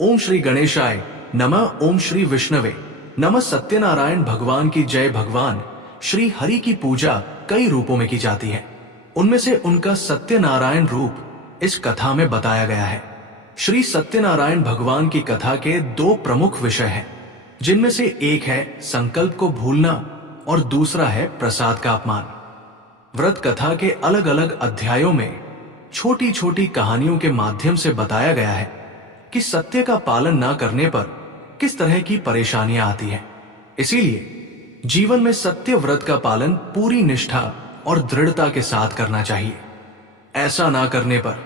ओम श्री गणेशाय नमः। ओम श्री विष्णवे नमः। सत्यनारायण भगवान की जय। भगवान श्री हरि की पूजा कई रूपों में की जाती है। उनमें से उनका सत्यनारायण रूप इस कथा में बताया गया है। श्री सत्यनारायण भगवान की कथा के दो प्रमुख विषय हैं, जिनमें से एक है संकल्प को भूलना और दूसरा है प्रसाद का अपमान। व्रत कथा के अलग अलग अध्यायों में छोटी छोटी कहानियों के माध्यम से बताया गया है कि सत्य का पालन न करने पर किस तरह की परेशानियां आती हैं। इसीलिए जीवन में सत्य व्रत का पालन पूरी निष्ठा और दृढ़ता के साथ करना चाहिए। ऐसा ना करने पर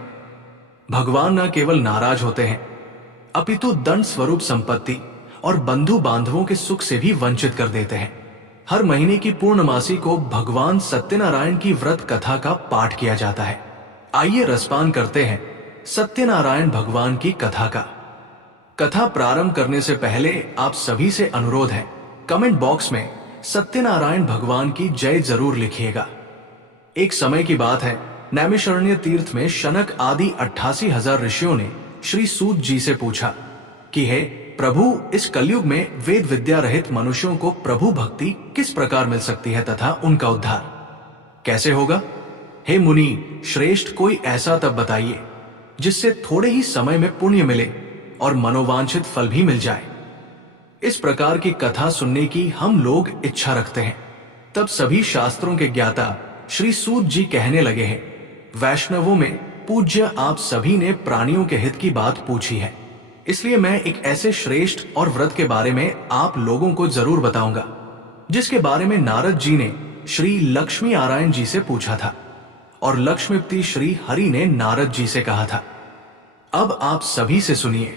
भगवान न केवल नाराज होते हैं, अपितु दंड स्वरूप संपत्ति और बंधु बांधवों के सुख से भी वंचित कर देते हैं। हर महीने की पूर्णमासी को भगवान सत्यनारायण की व्रत कथा का पाठ किया जाता है। आइए रसपान करते हैं सत्यनारायण भगवान की कथा का। कथा प्रारंभ करने से पहले आप सभी से अनुरोध है, कमेंट बॉक्स में सत्यनारायण भगवान की जय जरूर लिखिएगा। एक समय की बात है, नैमिषारण्य तीर्थ में शनक आदि 88,000 ऋषियों ने श्री सूत जी से पूछा कि हे प्रभु, इस कलयुग में वेद विद्या रहित मनुष्यों को प्रभु भक्ति किस प्रकार मिल सकती है तथा उनका उद्धार कैसे होगा? हे मुनि श्रेष्ठ, कोई ऐसा तप बताइए जिससे थोड़े ही समय में पुण्य मिले और मनोवांछित फल भी मिल जाए। इस प्रकार की कथा सुनने की हम लोग इच्छा रखते हैं। तब सभी शास्त्रों के ज्ञाता श्री सूत जी कहने लगे हैं, वैष्णवों में पूज्य आप सभी ने प्राणियों के हित की बात पूछी है, इसलिए मैं एक ऐसे श्रेष्ठ और व्रत के बारे में आप लोगों को जरूर बताऊंगा, जिसके बारे में नारद जी ने श्री लक्ष्मी नारायण जी से पूछा था और लक्ष्मीपति श्री हरि ने नारद जी से कहा था। अब आप सभी से सुनिए।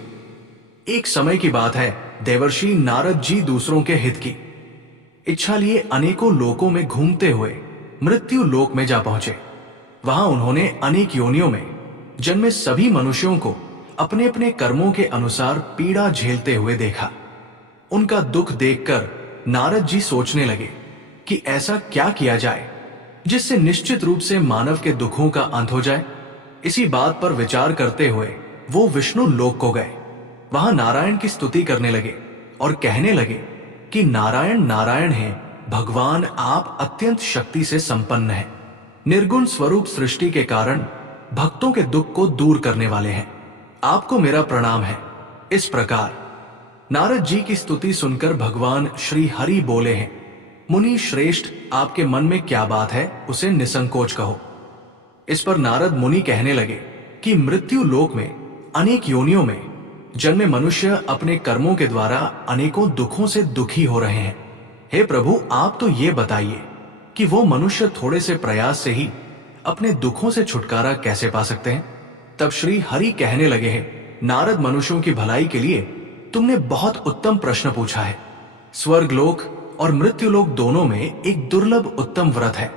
एक समय की बात है, देवर्षि नारद जी दूसरों के हित की इच्छा लिए अनेकों लोकों में घूमते हुए मृत्यु लोक में जा पहुंचे। वहां उन्होंने अनेक योनियों में जन्मे सभी मनुष्यों को अपने अपने कर्मों के अनुसार पीड़ा झेलते हुए देखा। उनका दुख देखकर नारद जी सोचने लगे कि ऐसा क्या किया जाए जिससे निश्चित रूप से मानव के दुखों का अंत हो जाए। इसी बात पर विचार करते हुए वो विष्णु लोक को गए। वहां नारायण की स्तुति करने लगे और कहने लगे कि नारायण नारायण है भगवान, आप अत्यंत शक्ति से संपन्न हैं, निर्गुण स्वरूप सृष्टि के कारण भक्तों के दुख को दूर करने वाले हैं, आपको मेरा प्रणाम है। इस प्रकार नारद जी की स्तुति सुनकर भगवान श्री हरि बोले हैं, मुनि श्रेष्ठ, आपके मन में क्या बात है उसे निसंकोच कहो। इस पर नारद मुनि कहने लगे कि मृत्यु लोक में अनेक योनियों में जन्मे मनुष्य अपने कर्मों के द्वारा अनेकों दुखों से दुखी हो रहे हैं। हे प्रभु, आप तो ये बताइए कि वो मनुष्य थोड़े से प्रयास से ही अपने दुखों से छुटकारा कैसे पा सकते हैं? तब श्री हरि कहने लगे हैं, नारद, मनुष्यों की भलाई के लिए तुमने बहुत उत्तम प्रश्न पूछा है। स्वर्गलोक और मृत्युलोक दोनों में एक दुर्लभ उत्तम व्रत है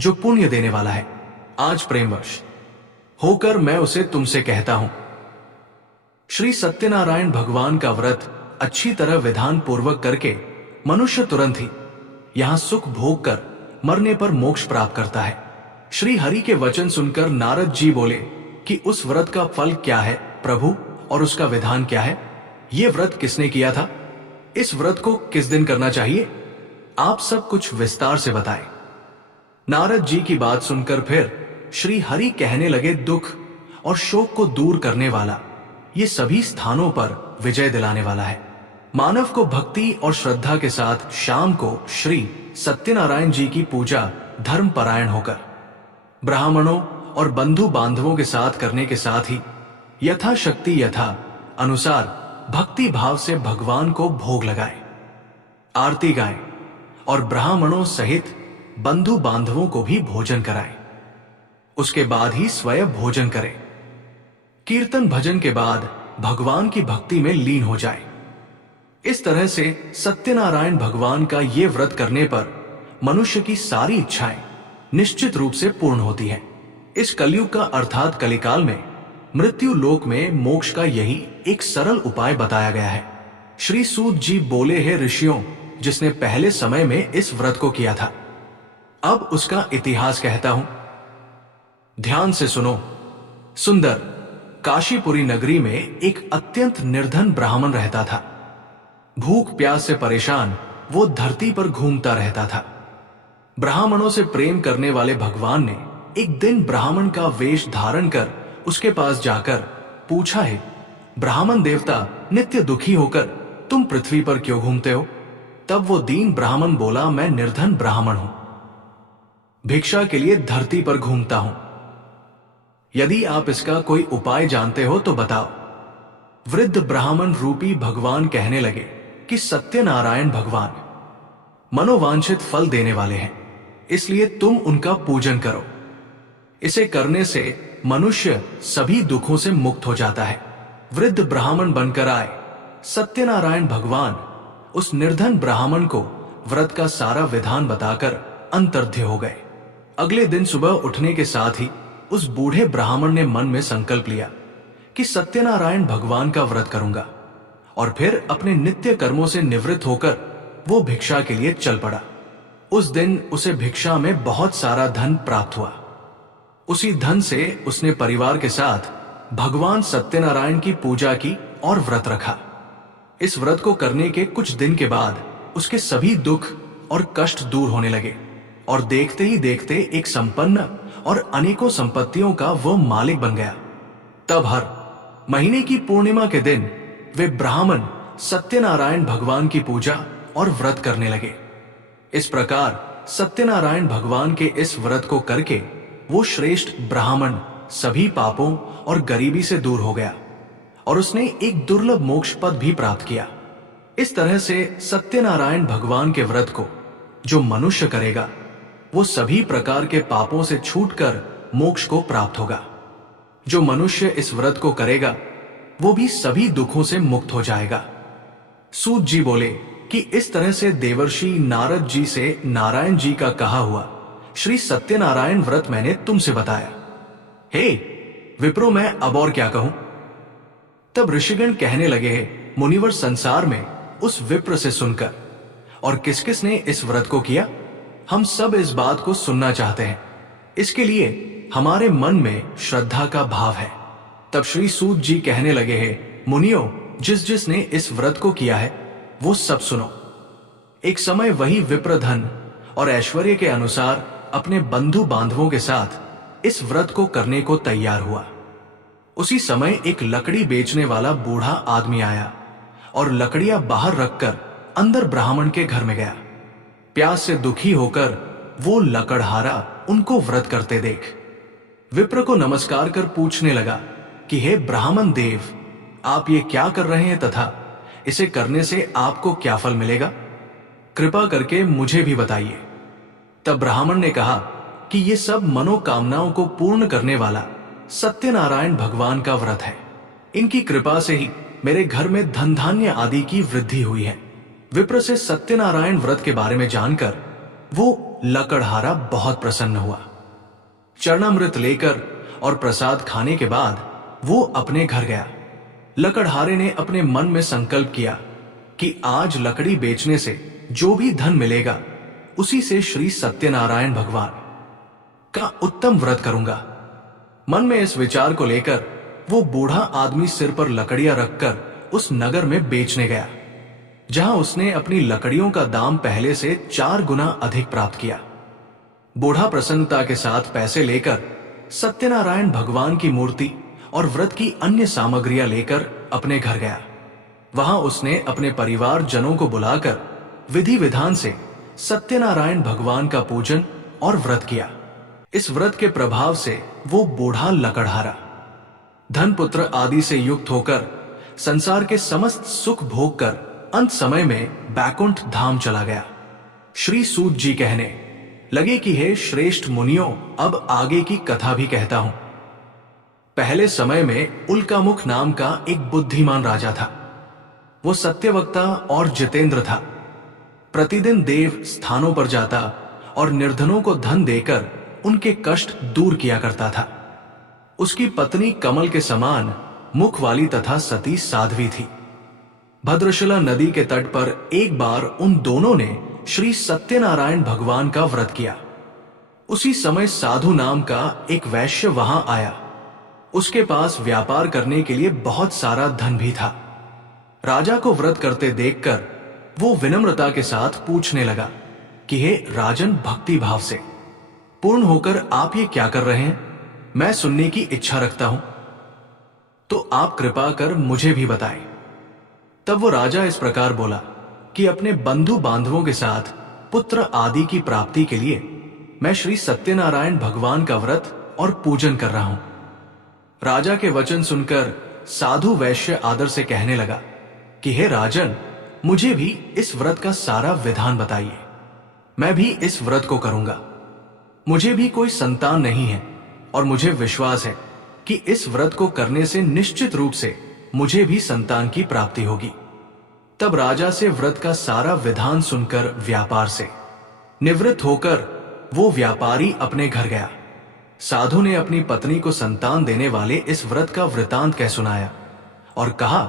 जो पुण्य देने वाला है। आज प्रेमवश होकर मैं उसे तुमसे कहता हूं। श्री सत्यनारायण भगवान का व्रत अच्छी तरह विधान पूर्वक करके मनुष्य तुरंत ही यहां सुख भोग कर मरने पर मोक्ष प्राप्त करता है। श्री हरि के वचन सुनकर नारद जी बोले कि उस व्रत का फल क्या है प्रभु, और उसका विधान क्या है? ये व्रत किसने किया था? इस व्रत को किस दिन करना चाहिए? आप सब कुछ विस्तार से बताएं। नारद जी की बात सुनकर फिर श्री हरि कहने लगे, दुख और शोक को दूर करने वाला, ये सभी स्थानों पर विजय दिलाने वाला है। मानव को भक्ति और श्रद्धा के साथ शाम को श्री सत्यनारायण जी की पूजा धर्म परायण होकर ब्राह्मणों और बंधु बांधवों के साथ करने के साथ ही यथाशक्ति यथा अनुसार भक्ति भाव से भगवान को भोग लगाए, आरती गाए और ब्राह्मणों सहित बंधु बांधवों को भी भोजन कराए। उसके बाद ही स्वयं भोजन करें। कीर्तन भजन के बाद भगवान की भक्ति में लीन हो जाए। इस तरह से सत्यनारायण भगवान का ये व्रत करने पर मनुष्य की सारी इच्छाएं निश्चित रूप से पूर्ण होती हैं। इस कलयुग का अर्थात कलिकाल में मृत्यु लोक में मोक्ष का यही एक सरल उपाय बताया गया है। श्री सूत जी बोले, हे ऋषियों, जिसने पहले समय में इस व्रत को किया था, अब उसका इतिहास कहता हूं, ध्यान से सुनो। सुंदर काशीपुरी नगरी में एक अत्यंत निर्धन ब्राह्मण रहता था। भूख प्यास से परेशान वो धरती पर घूमता रहता था। ब्राह्मणों से प्रेम करने वाले भगवान ने एक दिन ब्राह्मण का वेश धारण कर उसके पास जाकर पूछा, है ब्राह्मण देवता, नित्य दुखी होकर तुम पृथ्वी पर क्यों घूमते हो? तब वो दीन ब्राह्मण बोला, मैं निर्धन ब्राह्मण हूं, भिक्षा के लिए धरती पर घूमता हूं। यदि आप इसका कोई उपाय जानते हो तो बताओ। वृद्ध ब्राह्मण रूपी भगवान कहने लगे कि सत्यनारायण भगवान मनोवांछित फल देने वाले हैं, इसलिए तुम उनका पूजन करो। इसे करने से मनुष्य सभी दुखों से मुक्त हो जाता है। वृद्ध ब्राह्मण बनकर आए सत्यनारायण भगवान उस निर्धन ब्राह्मण को व्रत का सारा विधान बताकर अंतर्ध्य हो गए। अगले दिन सुबह उठने के साथ ही उस बूढ़े ब्राह्मण ने मन में संकल्प लिया कि सत्यनारायण भगवान का व्रत करूंगा, और फिर अपने नित्य कर्मों से निवृत्त होकर वो भिक्षा के लिए चल पड़ा। उस दिन उसे भिक्षा में बहुत सारा धन प्राप्त हुआ। उसी धन से उसने परिवार के साथ भगवान सत्यनारायण की पूजा की और व्रत रखा। इस व्रत को करने के कुछ दिन के बाद उसके सभी दुख और कष्ट दूर होने लगे, और देखते ही देखते एक संपन्न और अनेकों संपत्तियों का वो मालिक बन गया। तब हर महीने की पूर्णिमा के दिन वे ब्राह्मण सत्यनारायण भगवान की पूजा और व्रत करने लगे। इस प्रकार सत्यनारायण भगवान के इस व्रत को करके वो श्रेष्ठ ब्राह्मण सभी पापों और गरीबी से दूर हो गया, और उसने एक दुर्लभ मोक्ष पद भी प्राप्त किया। इस तरह से सत्यनारायण भगवान के व्रत को जो मनुष्य करेगा वो सभी प्रकार के पापों से छूटकर मोक्ष को प्राप्त होगा। जो मनुष्य इस व्रत को करेगा वो भी सभी दुखों से मुक्त हो जाएगा। सूत जी बोले कि इस तरह से देवर्षि नारद जी से नारायण जी का कहा हुआ श्री सत्यनारायण व्रत मैंने तुमसे बताया। हे विप्रो, मैं अब और क्या कहूं? तब ऋषिगण कहने लगे, हैं मुनिवर, संसार में उस विप्र से सुनकर और किस किस ने इस व्रत को किया, हम सब इस बात को सुनना चाहते हैं। इसके लिए हमारे मन में श्रद्धा का भाव है। तब श्री सूत जी कहने लगे, हैं मुनियों, जिस जिसने इस व्रत को किया है वो सब सुनो। एक समय वही विप्र धन और ऐश्वर्य के अनुसार अपने बंधु बांधवों के साथ इस व्रत को करने को तैयार हुआ। उसी समय एक लकड़ी बेचने वाला बूढ़ा आदमी आया और लकड़ियां बाहर रखकर अंदर ब्राह्मण के घर में गया। प्यास से दुखी होकर वो लकड़हारा उनको व्रत करते देख विप्र को नमस्कार कर पूछने लगा कि हे ब्राह्मण देव, आप ये क्या कर रहे हैं तथा इसे करने से आपको क्या फल मिलेगा? कृपा करके मुझे भी बताइए। तब ब्राह्मण ने कहा कि ये सब मनोकामनाओं को पूर्ण करने वाला सत्यनारायण भगवान का व्रत है। इनकी कृपा से ही मेरे घर में धन धान्य आदि की वृद्धि हुई है। विप्र से सत्यनारायण व्रत के बारे में जानकर वो लकड़हारा बहुत प्रसन्न हुआ। चरणामृत लेकर और प्रसाद खाने के बाद वो अपने घर गया। लकड़हारे ने अपने मन में संकल्प किया कि आज लकड़ी बेचने से जो भी धन मिलेगा उसी से श्री सत्यनारायण भगवान का उत्तम व्रत करूंगा। मन में इस विचार को लेकर वो बूढ़ा आदमी सिर पर लकड़ियां रखकर उस नगर में बेचने गया, जहां उसने अपनी लकड़ियों का दाम पहले से 4 गुना अधिक प्राप्त किया। बूढ़ा प्रसन्नता के साथ पैसे लेकर सत्यनारायण भगवान की मूर्ति और व्रत की अन्य सामग्रियां लेकर अपने घर गया। वहां उसने अपने परिवार जनों को बुलाकर विधि विधान से सत्यनारायण भगवान का पूजन और व्रत किया। इस व्रत के प्रभाव से वो बूढ़ा लकड़हारा धन पुत्र आदि से युक्त होकर संसार के समस्त सुख भोग कर अंत समय में बैकुंठ धाम चला गया। श्री सूत जी कहने लगे कि हे श्रेष्ठ मुनियों, अब आगे की कथा भी कहता हूं। पहले समय में उल्कामुख नाम का एक बुद्धिमान राजा था। वो सत्यवक्ता और जितेंद्र था। प्रतिदिन देव स्थानों पर जाता और निर्धनों को धन देकर उनके कष्ट दूर किया करता था। उसकी पत्नी कमल के समान मुख वाली तथा सती साध्वी थी। भद्रशिला नदी के तट पर एक बार उन दोनों ने श्री सत्यनारायण भगवान का व्रत किया। उसी समय साधु नाम का एक वैश्य वहां आया। उसके पास व्यापार करने के लिए बहुत सारा धन भी था। राजा को व्रत करते देखकर वो विनम्रता के साथ पूछने लगा कि हे राजन, भक्ति भाव से पूर्ण होकर आप ये क्या कर रहे हैं? मैं सुनने की इच्छा रखता हूं, तो आप कृपा कर मुझे भी बताएं। तब वो राजा इस प्रकार बोला कि अपने बंधु बांधवों के साथ पुत्र आदि की प्राप्ति के लिए मैं श्री सत्यनारायण भगवान का व्रत और पूजन कर रहा हूं। राजा के वचन सुनकर साधु वैश्य आदर से कहने लगा कि हे राजन, मुझे भी इस व्रत का सारा विधान बताइए। मैं भी इस व्रत को करूंगा। मुझे भी कोई संतान नहीं है और मुझे विश्वास है कि इस व्रत को करने से निश्चित रूप से मुझे भी संतान की प्राप्ति होगी। तब राजा से व्रत का सारा विधान सुनकर व्यापार से निवृत्त होकर वो व्यापारी अपने घर गया। साधु ने अपनी पत्नी को संतान देने वाले इस व्रत का वृतांत कह सुनाया और कहा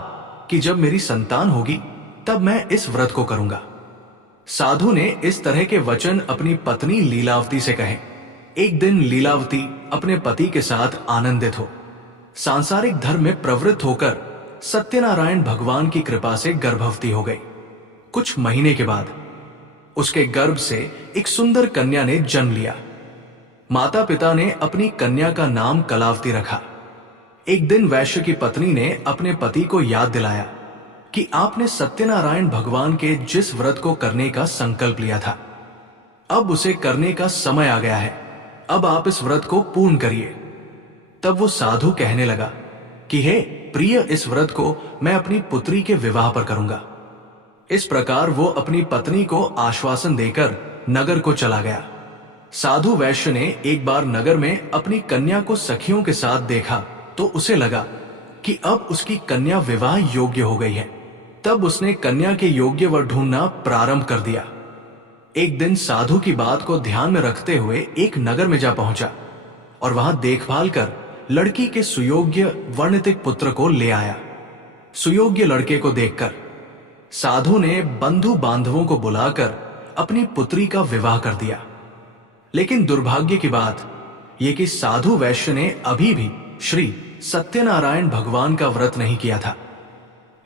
कि जब मेरी संतान होगी तब मैं इस व्रत को करूंगा। साधु ने इस तरह के वचन अपनी पत्नी लीलावती से कहे। एक दिन लीलावती अपने पति के साथ आनंदित हो सांसारिक धर्म में प्रवृत्त होकर सत्यनारायण भगवान की कृपा से गर्भवती हो गई। कुछ महीने के बाद उसके गर्भ से एक सुंदर कन्या ने जन्म लिया। माता पिता ने अपनी कन्या का नाम कलावती रखा। एक दिन वैश्य की पत्नी ने अपने पति को याद दिलाया कि आपने सत्यनारायण भगवान के जिस व्रत को करने का संकल्प लिया था, अब उसे करने का समय आ गया है। अब आप इस व्रत को पूर्ण करिए। तब वो साधु कहने लगा कि हे प्रिय, इस व्रत को मैं अपनी पुत्री के विवाह पर करूंगा। इस प्रकार वो अपनी पत्नी को आश्वासन देकर नगर को चला गया। साधु वैश्य ने एक बार नगर में अपनी कन्या को सखियों के साथ देखा तो उसे लगा कि अब उसकी कन्या विवाह योग्य हो गई है। तब उसने कन्या के योग्य वर ढूंढना प्रारंभ कर दिया। एक दिन साधु की बात को ध्यान में रखते हुए एक नगर में जा पहुंचा और वहां देखभाल कर लड़की के सुयोग्य वर्णितिक पुत्र को ले आया। सुयोग्य लड़के को देखकर साधु ने बंधु बांधवों को बुलाकर अपनी पुत्री का विवाह कर दिया। लेकिन दुर्भाग्य की बात यह कि साधु वैश्य ने अभी भी श्री सत्यनारायण भगवान का व्रत नहीं किया था।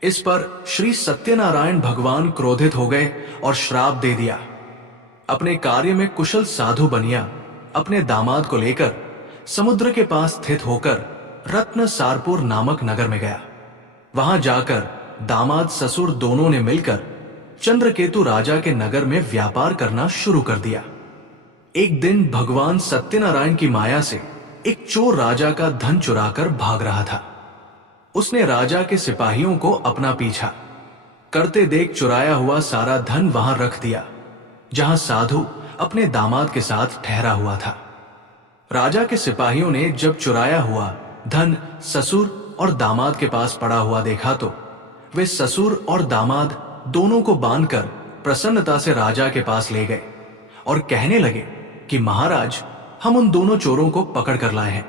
इस पर श्री सत्यनारायण भगवान क्रोधित हो गए और श्राप दे दिया। अपने कार्य में कुशल साधु बनिया अपने दामाद को लेकर समुद्र के पास स्थित होकर रत्न सारपुर नामक नगर में गया। वहां जाकर दामाद ससुर दोनों ने मिलकर चंद्रकेतु राजा के नगर में व्यापार करना शुरू कर दिया। एक दिन भगवान सत्यनारायण की माया से एक चोर राजा का धन चुराकर भाग रहा था। उसने राजा के सिपाहियों को अपना पीछा करते देख चुराया हुआ सारा धन वहां रख दिया जहां साधु अपने दामाद के साथ ठहरा हुआ था। राजा के सिपाहियों ने जब चुराया हुआ धन ससुर और दामाद के पास पड़ा हुआ देखा तो वे ससुर और दामाद दोनों को बांधकर प्रसन्नता से राजा के पास ले गए और कहने लगे कि महाराज, हम उन दोनों चोरों को पकड़ कर लाए हैं,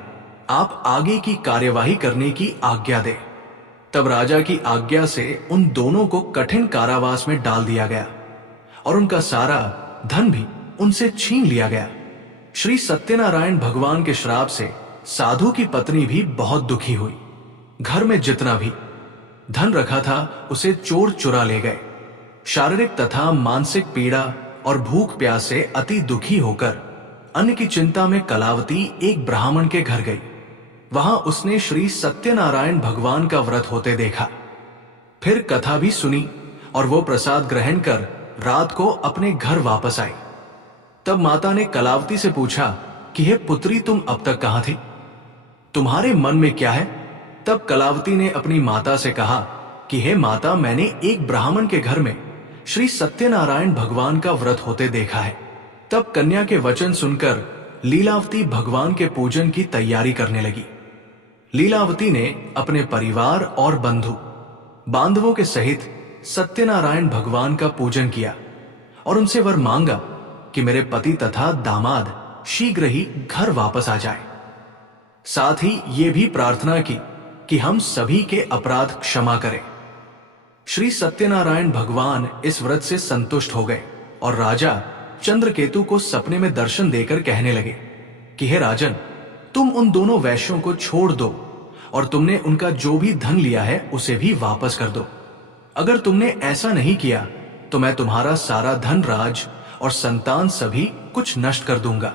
आप आगे की कार्यवाही करने की आज्ञा दे। तब राजा की आज्ञा से उन दोनों को कठिन कारावास में डाल दिया गया और उनका सारा धन भी उनसे छीन लिया गया। श्री सत्यनारायण भगवान के श्राप से साधु की पत्नी भी बहुत दुखी हुई। घर में जितना भी धन रखा था उसे चोर चुरा ले गए। शारीरिक तथा मानसिक पीड़ा और भूख प्यास से अति दुखी होकर अन्न की चिंता में कलावती एक ब्राह्मण के घर गई। वहां उसने श्री सत्यनारायण भगवान का व्रत होते देखा। फिर कथा भी सुनी और वो प्रसाद ग्रहण कर रात को अपने घर वापस आई। तब माता ने कलावती से पूछा कि हे पुत्री, तुम अब तक कहां थी? तुम्हारे मन में क्या है? तब कलावती ने अपनी माता से कहा कि हे माता, मैंने एक ब्राह्मण के घर में श्री सत्यनारायण भगवान का व्रत होते देखा है। तब कन्या के वचन सुनकर लीलावती भगवान के पूजन की तैयारी करने लगी। लीलावती ने अपने परिवार और बंधु बांधवों के सहित सत्यनारायण भगवान का पूजन किया और उनसे वर मांगा कि मेरे पति तथा दामाद शीघ्र ही घर वापस आ जाए। साथ ही ये भी प्रार्थना की कि हम सभी के अपराध क्षमा करें। श्री सत्यनारायण भगवान इस व्रत से संतुष्ट हो गए और राजा चंद्रकेतु को सपने में दर्शन देकर कहने लगे कि हे राजन, तुम उन दोनों वैश्यों को छोड़ दो और तुमने उनका जो भी धन लिया है उसे भी वापस कर दो। अगर तुमने ऐसा नहीं किया तो मैं तुम्हारा सारा धन, राज और संतान सभी कुछ नष्ट कर दूंगा।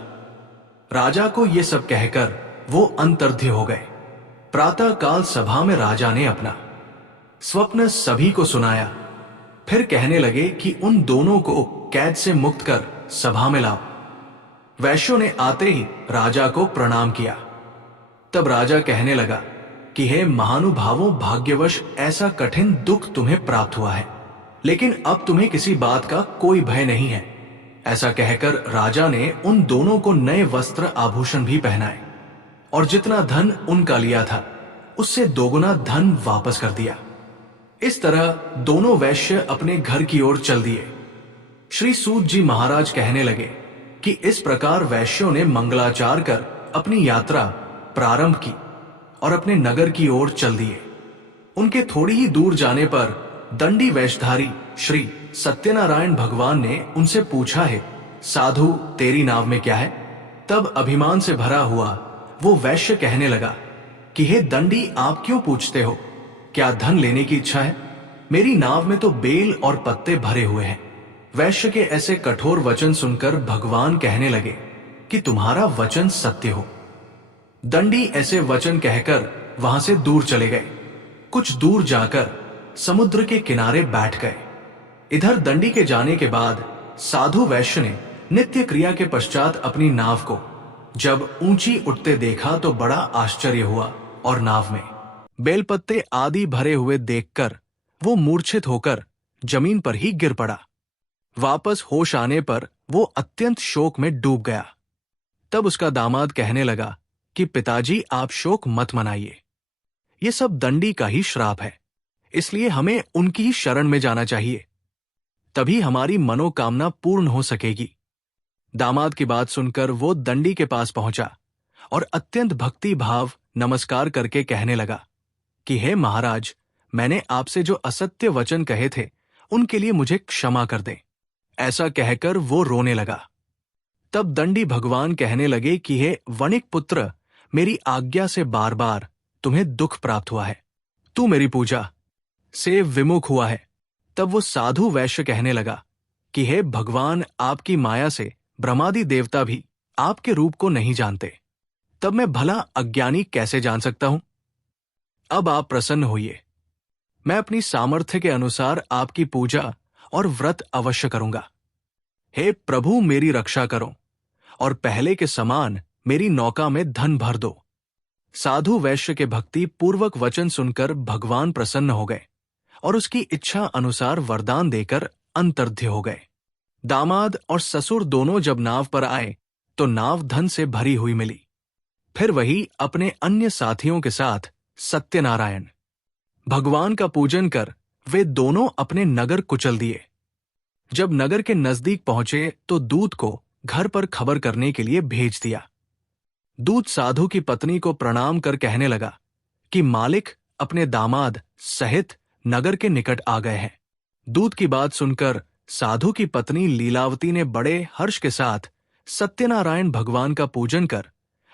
राजा को ये सब कहकर वो अंतर्ध्य हो गए। प्रातः काल सभा में राजा ने अपना स्वप्न सभी को सुनाया। फिर कहने लगे कि उन दोनों को कैद से मुक्त कर सभा में लाओ। वैश्यों ने आते ही राजा को प्रणाम किया। तब राजा कहने लगा कि हे महानुभावों, भाग्यवश ऐसा कठिन दुख तुम्हें प्राप्त हुआ है, लेकिन अब तुम्हें किसी बात का कोई भय नहीं है। ऐसा कहकर राजा ने उन दोनों को नए वस्त्र आभूषण भी पहनाए और जितना धन उनका लिया था उससे दोगुना धन वापस कर दिया। इस तरह दोनों वैश्य अपने घर की ओर चल दिए। श्री सूत जी महाराज कहने लगे कि इस प्रकार वैश्यों ने मंगलाचार कर अपनी यात्रा प्रारंभ की और अपने नगर की ओर चल दिए। उनके थोड़ी ही दूर जाने पर दंडी वेशधारी श्री सत्यनारायण भगवान ने उनसे पूछा है, साधु तेरी नाव में क्या है? तब अभिमान से भरा हुआ वो वैश्य कहने लगा कि हे दंडी, आप क्यों पूछते हो? क्या धन लेने की इच्छा है? मेरी नाव में तो बेल और पत्ते भरे हुए हैं। वैश्य के ऐसे कठोर वचन सुनकर भगवान कहने लगे कि तुम्हारा वचन सत्य हो। दंडी ऐसे वचन कहकर वहां से दूर चले गए। कुछ दूर जाकर समुद्र के किनारे बैठ गए। इधर दंडी के जाने के बाद साधु वैश्य ने नित्य क्रिया के पश्चात अपनी नाव को जब ऊंची उठते देखा तो बड़ा आश्चर्य हुआ और नाव में बेलपत्ते आदि भरे हुए देखकर वो मूर्छित होकर जमीन पर ही गिर पड़ा। वापस होश आने पर वो अत्यंत शोक में डूब गया। तब उसका दामाद कहने लगा कि पिताजी, आप शोक मत मनाइए, ये सब दंडी का ही श्राप है, इसलिए हमें उनकी ही शरण में जाना चाहिए, तभी हमारी मनोकामना पूर्ण हो सकेगी। दामाद की बात सुनकर वो दंडी के पास पहुंचा और अत्यंत भक्ति भाव नमस्कार करके कहने लगा कि हे महाराज, मैंने आपसे जो असत्य वचन कहे थे उनके लिए मुझे क्षमा कर दें। ऐसा कहकर वो रोने लगा। तब दंडी भगवान कहने लगे कि हे वणिक पुत्र, मेरी आज्ञा से बार बार तुम्हें दुख प्राप्त हुआ है, तू मेरी पूजा से विमुख हुआ है। तब वो साधु वैश्य कहने लगा कि हे भगवान, आपकी माया से ब्रह्मादि देवता भी आपके रूप को नहीं जानते, तब मैं भला अज्ञानी कैसे जान सकता हूं? अब आप प्रसन्न होइए, मैं अपनी सामर्थ्य के अनुसार आपकी पूजा और व्रत अवश्य करूंगा। हे प्रभु, मेरी रक्षा करो और पहले के समान मेरी नौका में धन भर दो। साधु वैश्य के भक्ति पूर्वक वचन सुनकर भगवान प्रसन्न हो गए और उसकी इच्छा अनुसार वरदान देकर अंतर्ध्य हो गए। दामाद और ससुर दोनों जब नाव पर आए तो नाव धन से भरी हुई मिली। फिर वही अपने अन्य साथियों के साथ सत्यनारायण भगवान का पूजन कर वे दोनों अपने नगर कुचल दिए। जब नगर के नजदीक पहुंचे तो दूत को घर पर खबर करने के लिए भेज दिया। दूत साधु की पत्नी को प्रणाम कर कहने लगा कि मालिक अपने दामाद सहित नगर के निकट आ गए हैं। दूत की बात सुनकर साधु की पत्नी लीलावती ने बड़े हर्ष के साथ सत्यनारायण भगवान का पूजन कर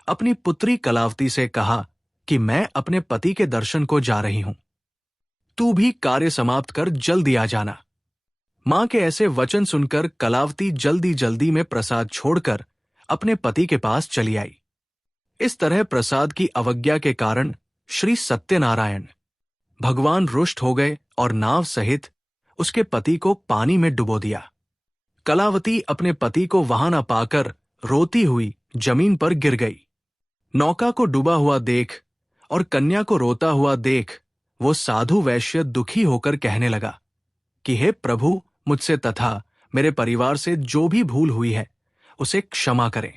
अपनी पुत्री कलावती से कहा कि मैं अपने पति के दर्शन को जा रही हूं, तू भी कार्य समाप्त कर जल्दी आ जाना। मां के ऐसे वचन सुनकर कलावती जल्दी जल्दी में प्रसाद छोड़कर अपने पति के पास चली आई। इस तरह प्रसाद की अवज्ञा के कारण श्री सत्यनारायण भगवान रुष्ट हो गए और नाव सहित उसके पति को पानी में डुबो दिया। कलावती अपने पति को वहां न पाकर रोती हुई जमीन पर गिर गई। नौका को डूबा हुआ देख और कन्या को रोता हुआ देख वो साधु वैश्य दुखी होकर कहने लगा कि हे प्रभु, मुझसे तथा मेरे परिवार से जो भी भूल हुई है उसे क्षमा करें।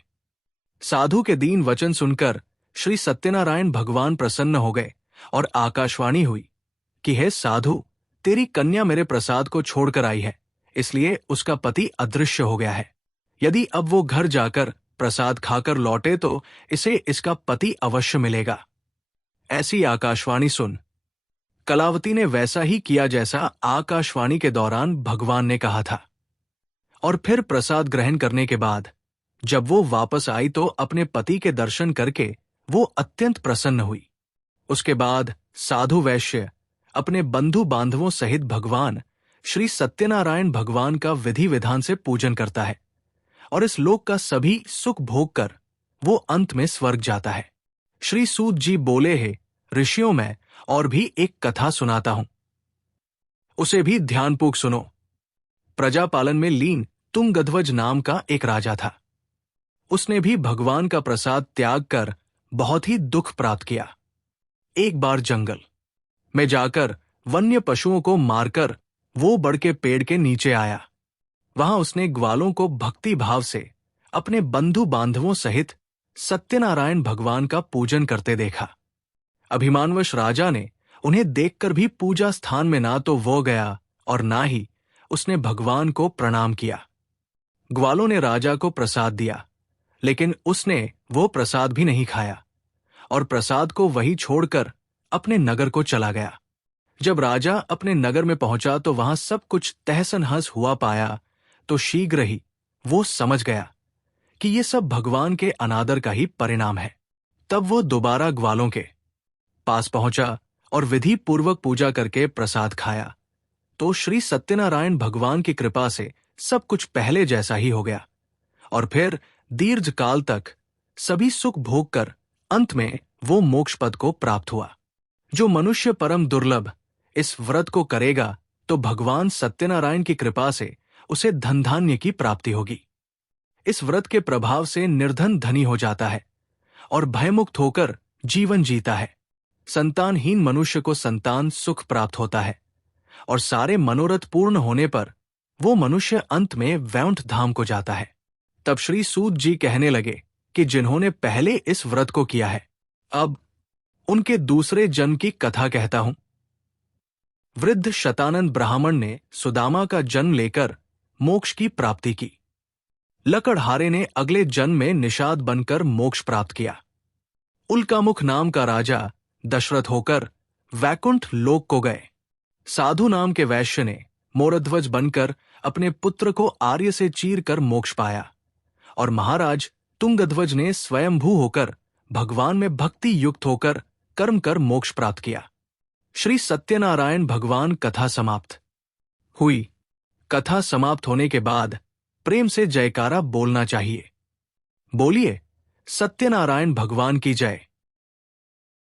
साधु के दीन वचन सुनकर श्री सत्यनारायण भगवान प्रसन्न हो गए और आकाशवाणी हुई कि हे साधु, तेरी कन्या मेरे प्रसाद को छोड़कर आई है, इसलिए उसका पति अदृश्य हो गया है। यदि अब वो घर जाकर प्रसाद खाकर लौटे तो इसे इसका पति अवश्य मिलेगा। ऐसी आकाशवाणी सुन कलावती ने वैसा ही किया जैसा आकाशवाणी के दौरान भगवान ने कहा था। और फिर प्रसाद ग्रहण करने के बाद जब वो वापस आई तो अपने पति के दर्शन करके वो अत्यंत प्रसन्न हुई। उसके बाद साधु वैश्य अपने बंधु बांधवों सहित भगवान श्री सत्यनारायण भगवान का विधि विधान से पूजन करता है और इस लोक का सभी सुख भोग कर वो अंत में स्वर्ग जाता है। श्री सूत जी बोले हैं, ऋषियों में और भी एक कथा सुनाता हूं, उसे भी ध्यानपूर्वक सुनो। प्रजापालन में लीन तुंगध्वज नाम का एक राजा था। उसने भी भगवान का प्रसाद त्याग कर बहुत ही दुख प्राप्त किया। एक बार जंगल में जाकर वन्य पशुओं को मारकर वो बड़ के पेड़ के नीचे आया। वहां उसने ग्वालों को भक्ति भाव से अपने बंधु बांधवों सहित सत्यनारायण भगवान का पूजन करते देखा। अभिमानवश राजा ने उन्हें देखकर भी पूजा स्थान में ना तो वो गया और ना ही उसने भगवान को प्रणाम किया। ग्वालों ने राजा को प्रसाद दिया, लेकिन उसने वो प्रसाद भी नहीं खाया और प्रसाद को वहीं छोड़कर अपने नगर को चला गया। जब राजा अपने नगर में पहुंचा तो वहां सब कुछ तहस-नहस हुआ पाया तो शीघ्र ही वो समझ गया कि ये सब भगवान के अनादर का ही परिणाम है। तब वो दोबारा ग्वालों के पास पहुंचा और विधि पूर्वक पूजा करके प्रसाद खाया तो श्री सत्यनारायण भगवान की कृपा से सब कुछ पहले जैसा ही हो गया और फिर दीर्घ काल तक सभी सुख भोग कर अंत में वो मोक्ष पद को प्राप्त हुआ। जो मनुष्य परम दुर्लभ इस व्रत को करेगा तो भगवान सत्यनारायण की कृपा से उसे धन धान्य की प्राप्ति होगी। इस व्रत के प्रभाव से निर्धन धनी हो जाता है और भयमुक्त होकर जीवन जीता है। संतानहीन मनुष्य को संतान सुख प्राप्त होता है और सारे मनोरथ पूर्ण होने पर वो मनुष्य अंत में वैकुंठ धाम को जाता है। तब श्री सूत जी कहने लगे कि जिन्होंने पहले इस व्रत को किया है, अब उनके दूसरे जन्म की कथा कहता हूं। वृद्ध शतानंद ब्राह्मण ने सुदामा का जन्म लेकर मोक्ष की प्राप्ति की। लकड़हारे ने अगले जन्म में निषाद बनकर मोक्ष प्राप्त किया। उल्कामुख नाम का राजा दशरथ होकर वैकुंठ लोक को गए। साधु नाम के वैश्य ने मोरध्वज बनकर अपने पुत्र को आर्य से चीर कर मोक्ष पाया और महाराज तुंगध्वज ने स्वयंभू होकर भगवान में भक्ति युक्त होकर कर्म कर मोक्ष प्राप्त किया। श्री सत्यनारायण भगवान कथा समाप्त हुई। कथा समाप्त होने के बाद प्रेम से जयकारा बोलना चाहिए। बोलिए, सत्यनारायण भगवान की जय।